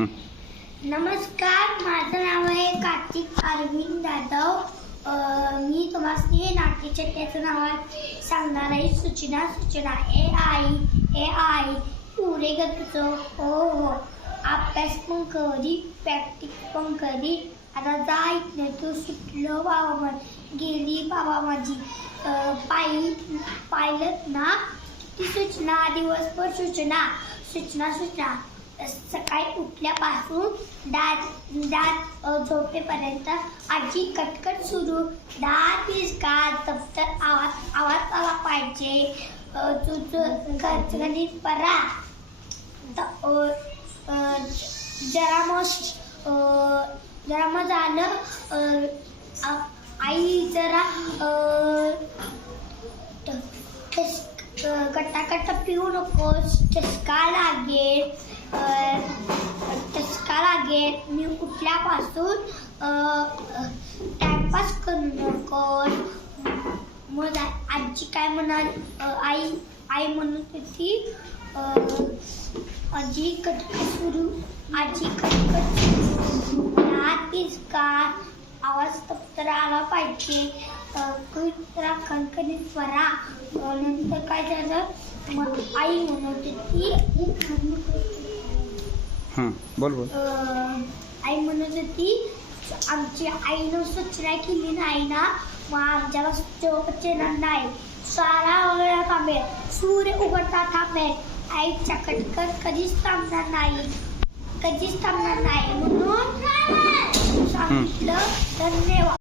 नमस्कार माझं नाव आहे कार्तिक अरविंद जाधव. मी तुम्हाला नाट्यचट्याचं नाव सांगणार आहे. सूचना सूचना. ए आय ए आय पुरे ग हो हो. अभ्यास पण करी प्रॅक्टिस पण करी. आता जा इथनं तू सुटलं बाबा मग गेली बाबा माझी अ, पायी पाहिलं ना? ती सूचना दिवसभर सूचना. सूचना सूचना. सकाळी उठल्यापासून दात दात झोपेपर्यंत आजी कटकट सुरू. दात का दफ्तर आवाज आवाज आला पाहिजे गणित परा. जरा मग जरा मग झालं आई जरा अ, पिऊ नकोस ठसका लागेल. टचका लागेल. मी उठल्यापासून टाइमपास करू नकोस. मग आजी काय म्हणाल? आई आई म्हणत होती आजी कटकट सुरू? आजी कटकट सुरू दात का? आवाज तर आला पाहिजे. अ, कुत्रा कणकणीत नंतर काय झालं? मग आई म्हणत होती बोल बोल. आई म्हणत होती आमची आईनं सूचना केली नाही ना मग आमच्याला येणार नाही. सारा वगैरे थांबेल. सूर्य उघडता थांबेल. आईच्या कटकट कधीच थांबणार नाही. कधीच थांबणार नाही. म्हणून सांगितलं धन्यवाद.